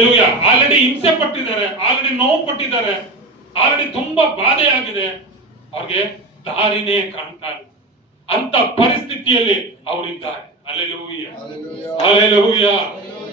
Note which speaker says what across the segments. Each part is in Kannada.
Speaker 1: ಆಲ್ರೆಡಿ ಹಿಂಸೆ ಪಟ್ಟಿದ್ದಾರೆ. ಆಲ್ರೆಡಿ ನೋವು ಪಟ್ಟಿದ್ದಾರೆ. ಆಲ್ರೆಡಿ ತುಂಬಾ ಬಾಧೆ ಆಗಿದೆ. ಅವ್ರಿಗೆ ದಾರಿನೇ ಕಾಣ್ತಾ ಇಲ್ಲ. ಅಂತ ಪರಿಸ್ಥಿತಿಯಲ್ಲಿ ಅವರಿದ್ದಾರೆ.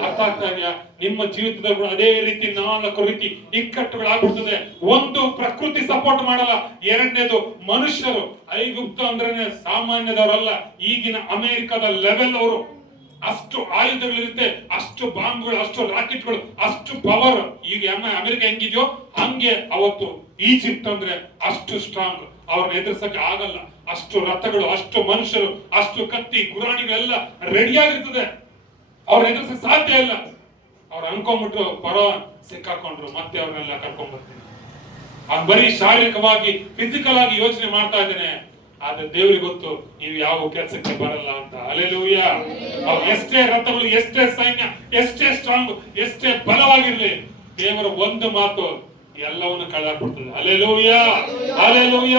Speaker 1: ಅರ್ಥ ಆಗ್ತಾ ಇದೆಯಾ? ನಿಮ್ಮ ಜೀವಿತದ ಅದೇ ರೀತಿ ನಾಲ್ಕು ರೀತಿ ಇಕ್ಕಟ್ಟುಗಳಾಗ್ಬಿಡ್ತದೆ. ಒಂದು ಪ್ರಕೃತಿ ಸಪೋರ್ಟ್ ಮಾಡಲ್ಲ. ಎರಡನೇದು ಮನುಷ್ಯರು. ಐಗುಪ್ತ ಅಂದ್ರೆ ಸಾಮಾನ್ಯದವರಲ್ಲ. ಈಗಿನ ಅಮೆರಿಕದ ಲೆವೆಲ್ ಅವರು. ಅಷ್ಟು ಆಯುಧಗಳಿರುತ್ತೆ, ಅಷ್ಟು ಬಾಂಬ್ಗಳು, ಅಷ್ಟು ರಾಕೆಟ್ಗಳು, ಅಷ್ಟು ಪವರ್ ಈಗ ಅಮ- ಅಮೆರಿಕ ಹೆಂಗಿದೆಯೋ, ಹಂಗೆ ಅವತ್ತು ಈಜಿಪ್ಟ್ ಅಂದ್ರೆ ಅಷ್ಟು ಸ್ಟ್ರಾಂಗ್ ಅವ್ರನ್ನ ಎದುರಿಸಕ್ಕೆ ಆಗಲ್ಲ. ಅಷ್ಟು ರಥಗಳು, ಅಷ್ಟು ಮನುಷ್ಯರು, ಅಷ್ಟು ಕತ್ತಿ, ಗುರಾಣಿಗಳೆಲ್ಲ ರೆಡಿಯಾಗಿರ್ತದೆ ಅವ್ರನ್ನ ಎದುರಿಸಕ್ಕೆ ಸಾಧ್ಯ ಇಲ್ಲ. ಅವ್ರು ಅನ್ಕೊಂಡ್ಬಿಟ್ರು, ಪರ, ಸಿಕ್ಕಾಕೊಂಡ್ರು, ಮತ್ತೆ ಅವ್ರನ್ನೆಲ್ಲ ಕರ್ಕೊಂಡ್ ಬರ್ತೀನಿ ಆ ಬರೀ ಶಾರೀರಿಕವಾಗಿ ಫಿಸಿಕಲ್ ಆಗಿ ಯೋಚನೆ ಮಾಡ್ತಾ ಇದ್ದೇನೆ. ಆದ್ರೆ ದೇವ್ರಿಗೆ ಗೊತ್ತು ನೀವು ಯಾವ ಕೆಲಸಕ್ಕೆ ಬರಲ್ಲ ಅಂತ. ಅಲೆಲೂಯ ಅವ್ರು ಎಷ್ಟೇ ರಥಗಳು ಎಷ್ಟೇ ಸೈನ್ಯ ಎಷ್ಟೇ ಸ್ಟ್ರಾಂಗ್ ಎಷ್ಟೇ ಬಲವಾಗಿರ್ಲಿ ದೇವರ ಒಂದು ಮಾತು ಎಲ್ಲವನ್ನು ಕಳೆದಾಕ್ಬಿಡ್ತದೆ ಅಲೆಲೂಯ ಅಲೆಲೂಯ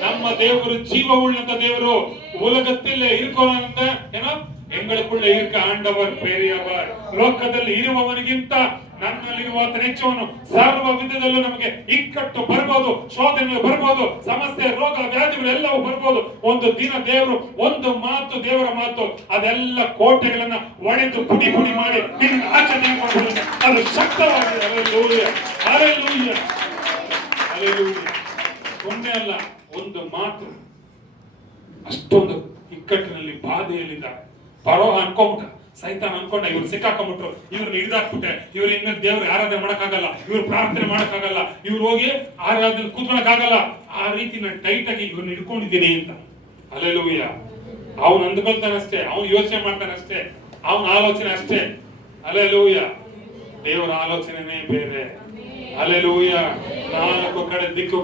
Speaker 1: ನಮ್ಮ ದೇವರು ಜೀವವುಳ್ಳಂತ ದೇವರು ಉಲಗತ್ತಿಲ್ಲೇ ಇರ್ಕೋನಂತ ಏನೋ? ಎಂಗಳಕ್ಕುಳ್ಳ ಇರ್ಕ ಆಂಡವರ್ ಬೇರೆಯವರ್ ಲೋಕದಲ್ಲಿ ಇರುವವನಿಗಿಂತ ನನ್ನಲ್ಲಿರುವ ನೆಚ್ಚವನ್ನು ಸರ್ವ ವಿಧದಲ್ಲೂ ನಮಗೆ ಇಕ್ಕಟ್ಟು ಬರ್ಬೋದು, ಶೋಧನೆಗಳು ಬರ್ಬೋದು, ಸಮಸ್ಯೆ, ರೋಗ, ವ್ಯಾಧಿಗಳು ಎಲ್ಲವೂ ಬರ್ಬೋದು. ಒಂದು ದಿನ ದೇವರು, ಒಂದು ಮಾತು ದೇವರ ಮಾತು, ಅದೆಲ್ಲ ಕೋಟೆಗಳನ್ನ ಒಡೆದು ಪುಡಿ ಪುಡಿ ಮಾಡಿ ನಿನ್ನ ಆಚೆ ತೆಗೆದುಕೊಂಡು ಅದು ಶಕ್ತವಾಗಿದೆ. ಒಮ್ಮೆ ಅಲ್ಲ, ಒಂದು ಮಾತು. ಅಷ್ಟೊಂದು ಇಕ್ಕಟ್ಟಿನಲ್ಲಿ ಬಾಧೆಯಲ್ಲಿದ್ದಾರೆ ಪರೋ ಅನ್ಕೊಂಬಿಟ್ಟ ಸೈತಾನ್ ಅನ್ಕೊಂಡ, ಇವ್ರು ಸಿಕ್ಕಾಕೊಂಡ್ಬಿಟ್ರು. ಇವ್ರನ್ನ ಹಿಡಿದಾಕ್ಬಿಟ್ಟೆ. ಇವ್ರ ಇನ್ಮೇಲೆ ದೇವ್ರ ಆರಾಧನೆ ಮಾಡೋಕ್ಕಾಗಲ್ಲ. ಇವ್ರು ಪ್ರಾರ್ಥನೆ ಮಾಡಕ್ಕಾಗಲ್ಲ. ಇವ್ರು ಹೋಗಿ ಆರಾಧನೆ ಕೂತ್ಕೊಳಕ್ಕಾಗಲ್ಲ. ಆ ರೀತಿ ನಾನು ಟೈಟ್ ಆಗಿ ಇವ್ರನ್ನ ಹಿಡ್ಕೊಂಡಿದ್ದೀನಿ ಅಂತ. ಅಲ್ಲೆಲೂಯ್ಯ ಅವನು ಅಂದ್ಕೊಳ್ತಾನೆ ಅಷ್ಟೇ. ಅವನು ಯೋಚನೆ ಮಾಡ್ತಾನಷ್ಟೇ ಅವನ ಆಲೋಚನೆ ಅಷ್ಟೇ. ಅಲ್ಲೆಲೂಯ್ಯ ದೇವರ ಆಲೋಚನೆನೇ ಬೇರೆ. ಅಲ್ಲೆಲೂಯ್ಯ ನಾಲ್ಕು ಕಡೆ ದಿಕ್ಕು